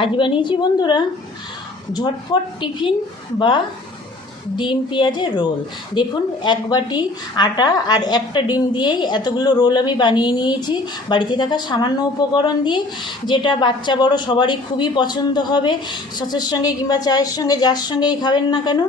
আজ বানিয়েছি বন্ধুরা ঝটপট টিফিন বা ডিম পেঁয়াজের রোল। দেখুন, এক বাটি আটা আর একটা ডিম দিয়েই এতগুলো রোল আমি বানিয়ে নিয়েছি বাড়িতে থাকা সামান্য উপকরণ দিয়ে, যেটা বাচ্চা বড় সবারই খুবই পছন্দ হবে। সসের সঙ্গে কিংবা চায়ের সঙ্গে যার সঙ্গেই খাবেন না কেন,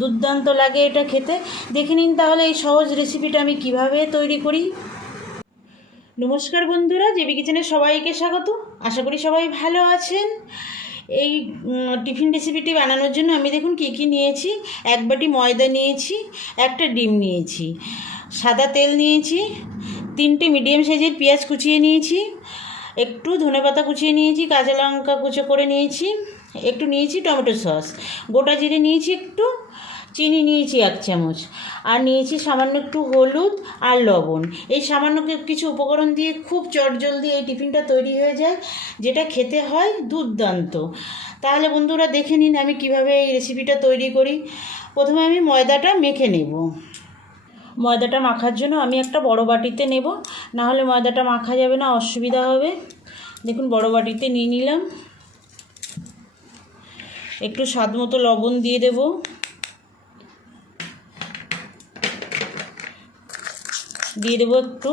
দুর্দান্ত লাগে এটা খেতে। দেখে নিন তাহলে এই সহজ রেসিপিটা আমি কিভাবে তৈরি করি। নমস্কার বন্ধুরা, জেবি কিচেনে সবাইকে স্বাগত। আশা করি সবাই ভালো আছেন। এই টিফিন রেসিপিটি বানানোর জন্য আমি দেখুন কী কী নিয়েছি। এক বাটি ময়দা নিয়েছি, একটা ডিম নিয়েছি, সাদা তেল নিয়েছি, 3টে মিডিয়াম সাইজের পেঁয়াজ কুচিয়ে নিয়েছি, একটু ধনেপাতা কুচিয়ে নিয়েছি, কাঁচা লঙ্কা কুচো করে নিয়েছি, একটু নিয়েছি টমেটো সস, গোটা জিরে নিয়েছি একটু, চিনি নিয়েছি 1 চামচ, আর নিয়েছি সামান্য একটু হলুদ আর লবণ। এই সামান্য কিছু উপকরণ দিয়ে খুব চটজলদি এই টিফিনটা তৈরি হয়ে যায়, যেটা খেতে হয় দুর্দান্ত। তাহলে বন্ধুরা দেখে নিন আমি কিভাবে এই রেসিপিটা তৈরি করি। প্রথমে আমি ময়দাটা মেখে নেব। ময়দাটা মাখার জন্য আমি একটা বড় বাটিতে নেব, না হলে ময়দাটা মাখা যাবে না, অসুবিধা হবে। দেখুন বড় বাটিতে নিয়ে নিলাম। একটু স্বাদ মতো লবণ দিয়ে দেবো, দিয়ে দেবো একটু,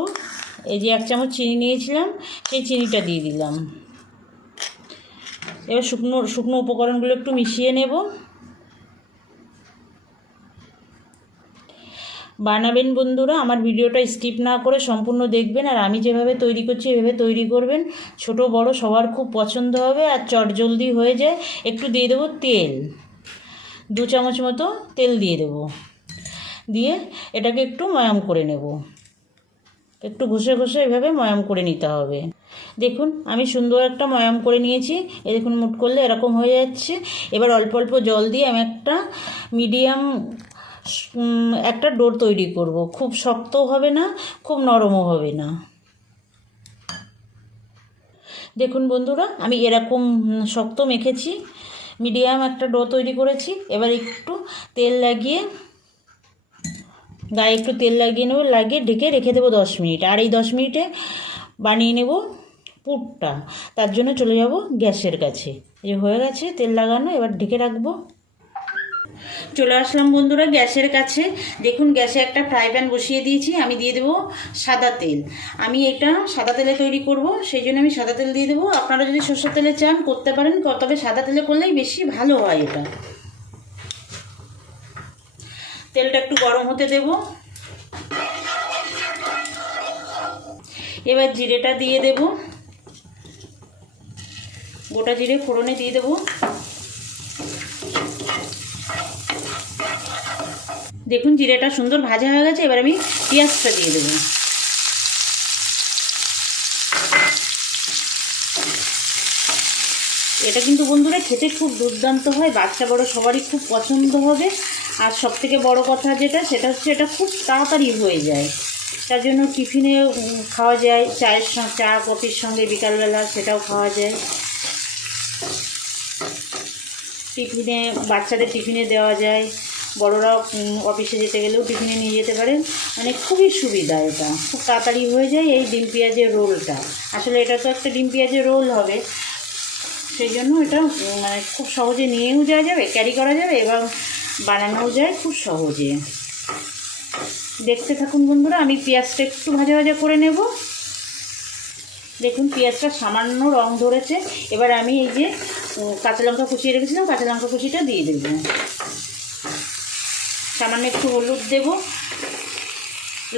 এই যে 1 চামচ চিনি নিয়েছিলাম সেই চিনিটা দিয়ে দিলাম। এবার শুকনো উপকরণগুলো একটু মিশিয়ে নেব। বানাবেন বন্ধুরা, আমার ভিডিওটা স্কিপ না করে সম্পূর্ণ দেখবেন, আর আমি যেভাবে তৈরি করছি এভাবে তৈরি করবেন। ছোট বড় সবার খুব পছন্দ হবে আর চটজলদি হয়ে যায়। একটু দিয়ে দেবো তেল, 2 চামচ মতো তেল দিয়ে দেবো। দিয়ে এটাকে একটু ময়াম করে নেব, একটু ঘষে ঘষে এভাবে ময়াম করে নিতে হবে। দেখুন আমি সুন্দর একটা ময়াম করে নিয়েছি। এই দেখুন মুট করলে এরকম হয়ে যাচ্ছে। এবার অল্প অল্প জল দিয়ে আমি একটা মিডিয়াম একটা ডো তৈরি করব। খুব শক্তও হবে না, খুব নরমও হবে না। দেখুন বন্ধুরা আমি এরকম শক্ত মেখেছি, মিডিয়াম একটা ডো তৈরি করেছি। এবার একটু তেল লাগিয়ে গায়ে একটু তেল লাগিয়ে নেব, লাগিয়ে ঢেকে রেখে দেবো 10 মিনিট। আর এই 10 মিনিটে বানিয়ে নেব পুরটা। তার জন্য চলে যাব গ্যাসের কাছে। এই হয়ে গেছে তেল লাগানো, এবার ঢেকে রাখবো। চলে আসলাম বন্ধুরা গ্যাসের কাছে। দেখুন গ্যাসে একটা ফ্রাই প্যান বসিয়ে দিয়েছি। আমি দিয়ে দেবো সাদা তেল। আমি এটা সাদা তেলে তৈরি করব, সেই জন্য আমি সাদা তেল দিয়ে দেবো। আপনারা যদি সরষের তেলে চান করতে পারেন, তবে সাদা তেলে করলেই বেশি ভালো হয় এটা। তেলটা একটু গরম হতে দেব। এবার জিরেটা দিয়ে দেব, গোটা জিরে ফোড়নে দিয়ে দেব। দেখুন জিরেটা সুন্দর ভাজা হয়ে গেছে। এবার আমি পেঁয়াজটা দিয়ে দেব। এটা কিন্তু বন্ধুরা খেতে খুব দুর্দান্ত হয়, বাচ্চা বড় সবারই খুব পছন্দ হবে। আর সবথেকে বড় কথা সেটা হচ্ছে এটা খুব তাড়াতাড়ি হয়ে যায়। তার জন্য টিফিনে খাওয়া যায়, চায়ের সঙ্গে, চা কফির সঙ্গে বিকালবেলা সেটাও খাওয়া যায়। টিফিনে বাচ্চাদের টিফিনে দেওয়া যায়, বড়রা অফিসে যেতে গেলেও টিফিনে নিয়ে যেতে পারেন। মানে খুবই সুবিধা, এটা খুব তাড়াতাড়ি হয়ে যায় এই ডিম পেঁয়াজের রোলটা। আসলে এটা তো একটা ডিম পেঁয়াজের রোল হবে, সেই জন্য এটা মানে খুব সহজে নিয়েও যাওয়া যাবে, ক্যারি করা যাবে এবং বানানোও যায় খুব সহজে। দেখতে থাকুন বন্ধুরা, আমি পেঁয়াজটা একটু ভাজা ভাজা করে নেব। দেখুন পেঁয়াজটা সামান্য রং ধরেছে। এবার আমি এই যে কাঁচা লঙ্কা কুচিয়ে রেখেছিলাম, কাঁচা লঙ্কা কুচিটা দিয়ে দেব। সামান্য একটু হলুদ দেব,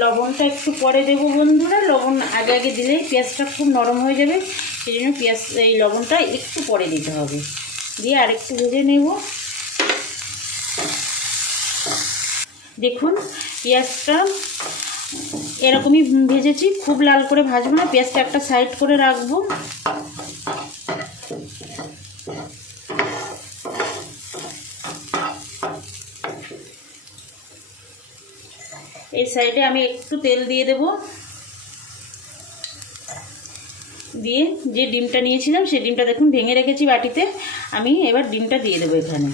লবণটা একটু পরে দেব বন্ধুরা। লবণ আগে আগে দিলেই পেঁয়াজটা খুব নরম হয়ে যাবে, সেই জন্য এই লবণটা একটু পরে দিতে হবে। দিয়ে আরেকটু ভেজে নেব। দেখুন পেঁয়াজটা এরকমই ভেজেছি, খুব লাল করে ভাজবো না। পেঁয়াজটা একটা সাইড করে রাখবো। এই সাইডে আমি একটু তেল দিয়ে দেব। দিয়ে যে ডিমটা নিয়েছিলাম সেই ডিমটা দেখুন ভেঙে রেখেছি বাটিতে, আমি এবার ডিমটা দিয়ে দেবো এখানে।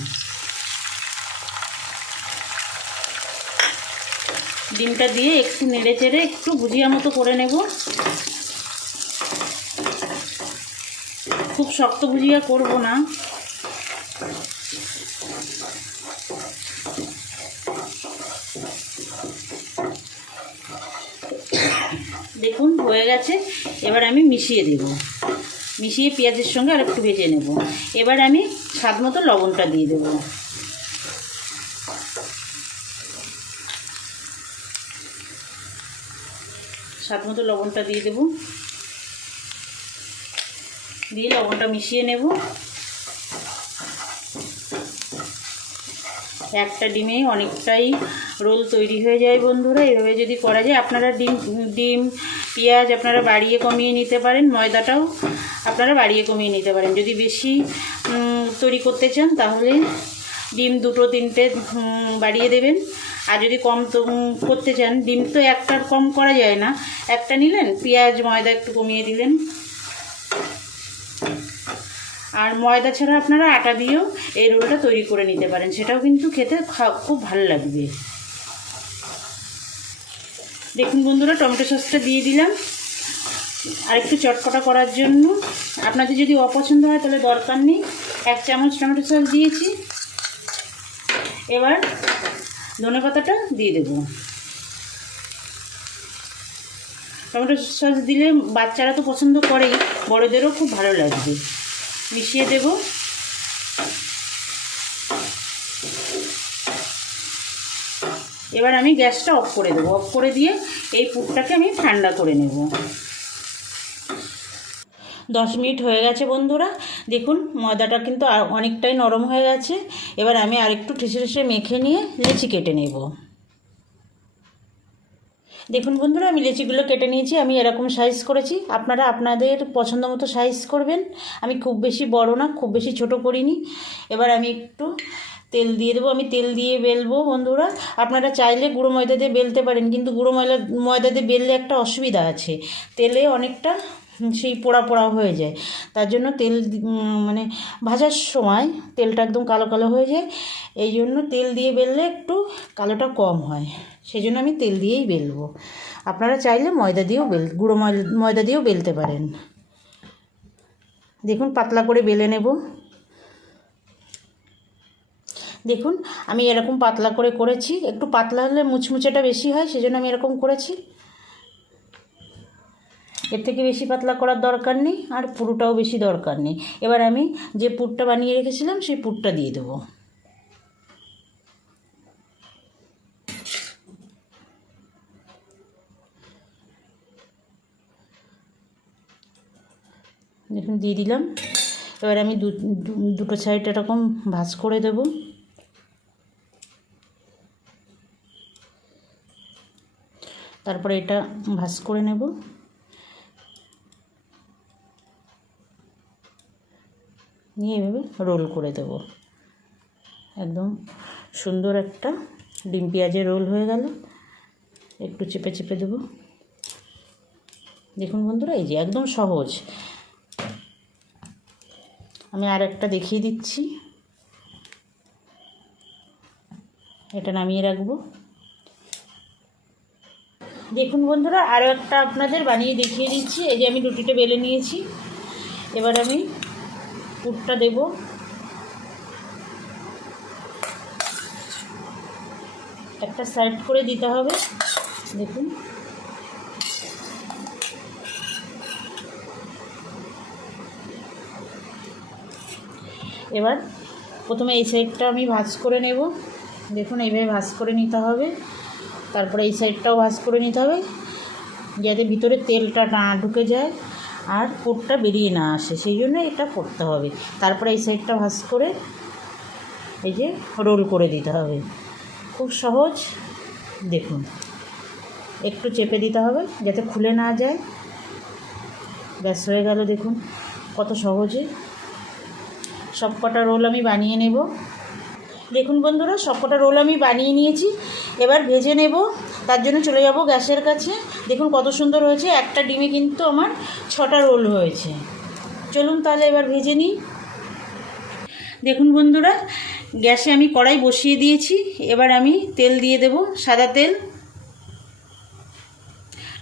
ডিমটা দিয়ে একটু নেড়ে চেড়ে একটু ভুজিয়া মতো করে নেব। খুব শক্ত ভুজিয়া করব না। দেখুন হয়ে গেছে। এবার আমি মিশিয়ে দেব, মিশিয়ে পেঁয়াজের সঙ্গে আর একটু ভেজে নেব। এবার আমি স্বাদ মতো লবণটা দিয়ে দেব। স্বাদ মতো লবণটা দিয়ে দেব, দিয়ে লবণটা মিশিয়ে নেব। একটা ডিমে অনেকটাই রোল তৈরি হয়ে যায় বন্ধুরা। এভাবে যদি করা যায়, আপনারা ডিম পেঁয়াজ আপনারা বাড়িয়ে কমিয়ে নিতে পারেন, ময়দাটাও আপনারা বাড়িয়ে কমিয়ে নিতে পারেন। যদি বেশি তৈরি করতে চান তাহলে ডিম 2-3টে বাড়িয়ে দেবেন। আর যদি কম করতে চান, ডিম তো একটার কম করা যায় না, একটা নিলেন, পেঁয়াজ ময়দা একটু কমিয়ে দিলেন। আর ময়দা ছাড়া আপনারা আটা দিয়েও এই রোলটা তৈরি করে নিতে পারেন, সেটাও কিন্তু খেতে খুব ভালো লাগবে। দেখুন বন্ধুরা, টমেটো সসটা দিয়ে দিলাম আর একটু চটপটা করার জন্য। আপনাদের যদি অপছন্দ হয় তাহলে দরকার নেই। 1 চামচ টমেটো সস দিয়েছি। এবার ধনেপাতাটা দিয়ে দেব। টমেটো সস দিলে বাচ্চারা তো পছন্দ করেই, বড়দেরও খুব ভালো লাগবে। মিশিয়ে দেব। এবার আমি গ্যাসটা অফ করে দেবো। অফ করে দিয়ে এই পুরটাকে আমি ঠান্ডা করে নেব। 10 মিনিট হয়ে গেছে বন্ধুরা। দেখুন ময়দাটা কিন্তু অনেকটাই নরম হয়ে গেছে। এবার আমি আরেকটু ঠেসে ঠেসে মেখে নিয়ে লেচি কেটে নেব। দেখুন বন্ধুরা, আমি লেচিগুলো কেটে নিয়েছি। আমি এরকম সাইজ করেছি, আপনারা আপনাদের পছন্দ মতো সাইজ করবেন। আমি খুব বেশি বড় না, খুব বেশি ছোট করিনি। এবার আমি একটু তেল দিয়ে দেবো। আমি তেল দিয়ে বেলবো বন্ধুরা। আপনারা চাইলে গুঁড়ো ময়দা দিয়ে বেলতে পারেন, কিন্তু গুঁড়ো ময়দা দিয়ে বেললে একটা অসুবিধা আছে, তেলে অনেকটা সেই পোড়া পোড়া হয়ে যায়। তার জন্য তেল মানে ভাজার সময় তেলটা একদম কালো কালো হয়ে যায়। এই জন্য তেল দিয়ে বেললে একটু কালোটা কম হয়, সেই জন্য আমি তেল দিয়েই বেলবো। আপনারা চাইলে ময়দা দিয়েও গুঁড়ো ময়দা দিয়েও বেলতে পারেন। দেখুন পাতলা করে বেলে নেব। দেখুন আমি এরকম পাতলা করে করেছি। একটু পাতলা হলে মুচমুচেটা বেশি হয়, সেজন্য আমি এরকম করেছি। এর থেকে বেশি পাতলা করার দরকার নেই, আর পুরোটাও বেশি দরকার নেই। এবার আমি যে পুরটা বানিয়ে রেখেছিলাম সেই পুরটা দিয়ে দেবো। দেখুন দিয়ে দিলাম। এবার আমি দুটো সাইড এরকম ভাঁজ করে দেব। তারপরে এটা ভাঁজ করে নেব। নিয়ে এভাবে রোল করে দেব। একদম সুন্দর একটা ডিম পেঁয়াজের রোল হয়ে গেল। একটু চেপে চেপে দেব। দেখুন বন্ধুরা, এই যে একদম সহজ। আমি আর একটা দেখিয়ে দিচ্ছি। এটা নামিয়ে রাখবো। দেখুন বন্ধুরা, আরও একটা আপনাদের বানিয়ে দেখিয়ে দিচ্ছি। এই যে আমি রুটিটা বেলে নিয়েছি। এবার আমি পুরটা দেব। একটা সাইড করে দিতে হবে। দেখুন এবার প্রথমে এই সাইডটা আমি ভাঁজ করে নেব। দেখুন এইভাবে ভাঁজ করে নিতে হবে। তারপরে এই সাইডটাও ভাঁজ করে নিতে হবে, যাতে ভিতরে তেলটা না ঢুকে যায় আর পুরটা বেরিয়ে না আসে, সেই জন্য এটা করতে হবে। তারপরে এই সাইডটা ভাঁজ করে এই যে রোল করে দিতে হবে। খুব সহজ। দেখুন একটু চেপে দিতে হবে যাতে খুলে না যায়। ব্যাস হয়ে গেল। দেখুন কত সহজে সবকটা রোল আমি বানিয়ে নেব। দেখুন বন্ধুরা, সবকটা রোল আমি বানিয়ে নিয়েছি। এবার ভেজে নেব। তার জন্য চলে যাব গ্যাসের কাছে। দেখুন কত সুন্দর হয়েছে। একটা ডিমে কিন্তু আমার 6টা রোল হয়েছে। চলুন তাহলে এবার ভেজে নিই। দেখুন বন্ধুরা, গ্যাসে আমি কড়াই বসিয়ে দিয়েছি। এবার আমি তেল দিয়ে দেব, সাদা তেল।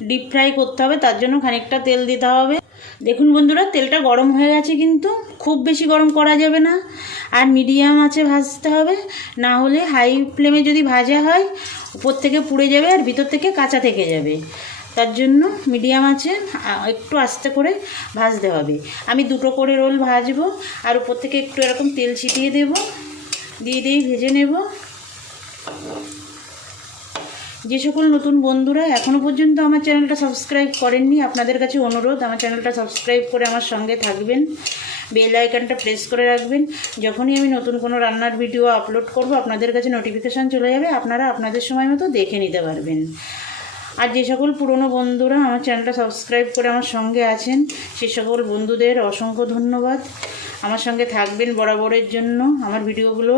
ডিপ ফ্রাই করতে হবে, তার জন্য খানিকটা তেল দিতে হবে। দেখুন বন্ধুরা, তেলটা গরম হয়ে গেছে, কিন্তু খুব বেশি গরম করা যাবে না, আর মিডিয়াম আঁচে ভাজতে হবে। না হলে হাই ফ্লেমে যদি ভাজা হয় উপর থেকে পুড়ে যাবে আর ভিতর থেকে কাঁচা থেকে যাবে। তার জন্য মিডিয়াম আঁচে একটু আস্তে করে ভাজতে হবে। আমি 2টো করে রোল ভাজবো, আর উপর থেকে একটু এরকম তেল ছিটিয়ে দেব, দিয়ে ভেজে নেব। যে সকল নতুন বন্ধুরা এখনও পর্যন্ত আমার চ্যানেলটা সাবস্ক্রাইব করেননি, আপনাদের কাছে অনুরোধ আমার চ্যানেলটা সাবস্ক্রাইব করে আমার সঙ্গে থাকবেন, বেল আইকনটা প্রেস করে রাখবেন। যখনই আমি নতুন কোনো রান্নার ভিডিও আপলোড করব আপনাদের কাছে নোটিফিকেশান চলে যাবে, আপনারা আপনাদের সময় মতো দেখে নিতে পারবেন। আর যে সকল পুরনো বন্ধুরা আমার চ্যানেলটা সাবস্ক্রাইব করে আমার সঙ্গে আছেন, সে সকল বন্ধুদের অসংখ্য ধন্যবাদ। আমার সঙ্গে থাকবেন বরাবরের জন্য, আমার ভিডিওগুলো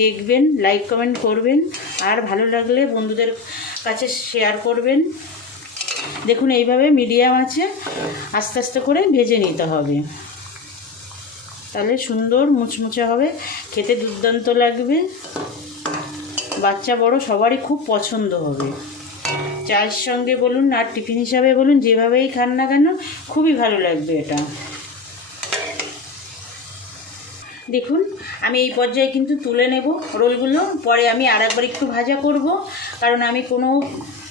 দেখবেন, লাইক কমেন্ট করবেন, আর ভালো লাগলে বন্ধুদের কাছে শেয়ার করবেন। দেখুন এইভাবে মিডিয়াম আছে আস্তে আস্তে করে ভেজে নিতে হবে, তাহলে সুন্দর মুচমুচে হবে, খেতে দুর্দান্ত লাগবে, বাচ্চা বড় সবারই খুব পছন্দ হবে। চায়ের সঙ্গে বলুন আর টিফিন হিসাবে বলুন, যেভাবেই খান না কেন খুবই ভালো লাগবে এটা। দেখুন আমি এই পর্যায়ে কিন্তু তুলে নেব রোলগুলো, পরে আমি আরেকবার একটু ভাজা করব, কারণ আমি কোনো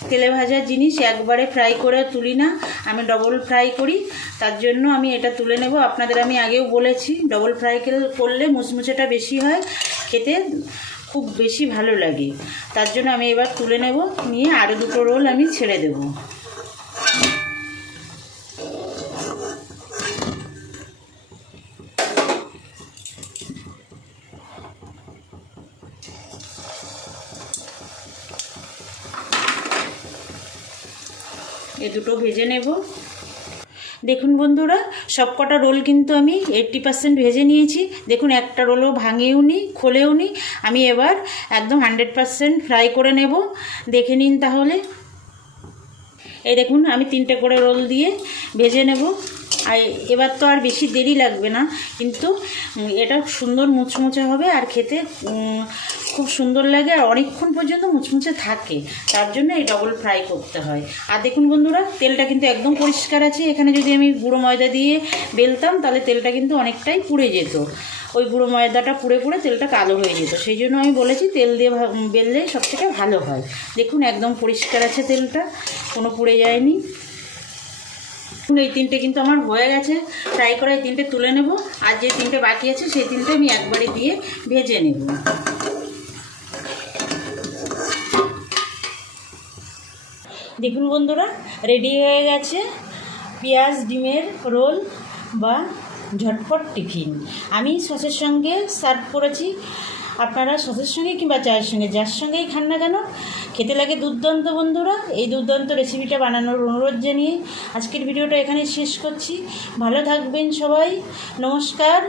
তেলে ভাজা জিনিস একবারে ফ্রাই করে তুলি না, আমি ডবল ফ্রাই করি। তার জন্য আমি এটা তুলে নেব। আপনাদের আমি আগেও বলেছি ডবল ফ্রাই করলে মুচমুচেটা বেশি হয়, খেতে খুব বেশি ভালো লাগে। তার জন্য আমি এবার তুলে নেব, নিয়ে আরও 2টো রোল আমি ছেড়ে দেব। এই 2টো ভেজে নেব। দেখুন বন্ধুরা, সবকটা রোল কিন্তু আমি 80% ভেজে নিয়েছি। দেখুন একটা রোলও ভাঙেও নি, খোলেও নি। আমি এবার একদম 100% ফ্রাই করে নেব, দেখে নিন তাহলে। এই দেখুন আমি 3টে করে রোল দিয়ে ভেজে নেব। আর এবার তো আর বেশি দেরি লাগবে না, কিন্তু এটা সুন্দর মুচমুচে হবে আর খেতে খুব সুন্দর লাগে, আর অনেকক্ষণ পর্যন্ত মুচমুচে থাকে, তার জন্য এই ডবল ফ্রাই করতে হয়। আর দেখুন বন্ধুরা, তেলটা কিন্তু একদম পরিষ্কার আছে। এখানে যদি আমি গুঁড়ো ময়দা দিয়ে বেলতাম তাহলে তেলটা কিন্তু অনেকটাই পুড়ে যেত, ওই গুঁড়ো ময়দাটা পুড়ে পুড়ে তেলটা কালো হয়ে যেত। সেই জন্য আমি বলেছি তেল দিয়ে বেললে সবথেকে ভালো হয়। দেখুন একদম পরিষ্কার আছে তেলটা, কোনো পুড়ে যায়নি। এই 3টে কিন্তু আমার হয়ে গেছে ফ্রাই করা, এই 3টে তুলে নেব, আর যে 3টে বাকি আছে সেই 3টে আমি একবারে দিয়ে ভেজে নেব। দেখুন বন্ধুরা, রেডি হয়ে গেছে পেঁয়াজ ডিমের রোল বা ঝটপট টিফিন। আমি সসের সঙ্গে সার্ভ করেছি, আপনারা সসের সঙ্গে কিংবা চায়ের সঙ্গে যার সঙ্গেই খান না কেন খেতে লাগে দুর্দান্ত। বন্ধুরা, এই দুর্দান্ত রেসিপিটা বানানোর অনুরোধ জানিয়ে আজকের ভিডিওটা এখানে শেষ করছি। ভালো থাকবেন সবাই, নমস্কার।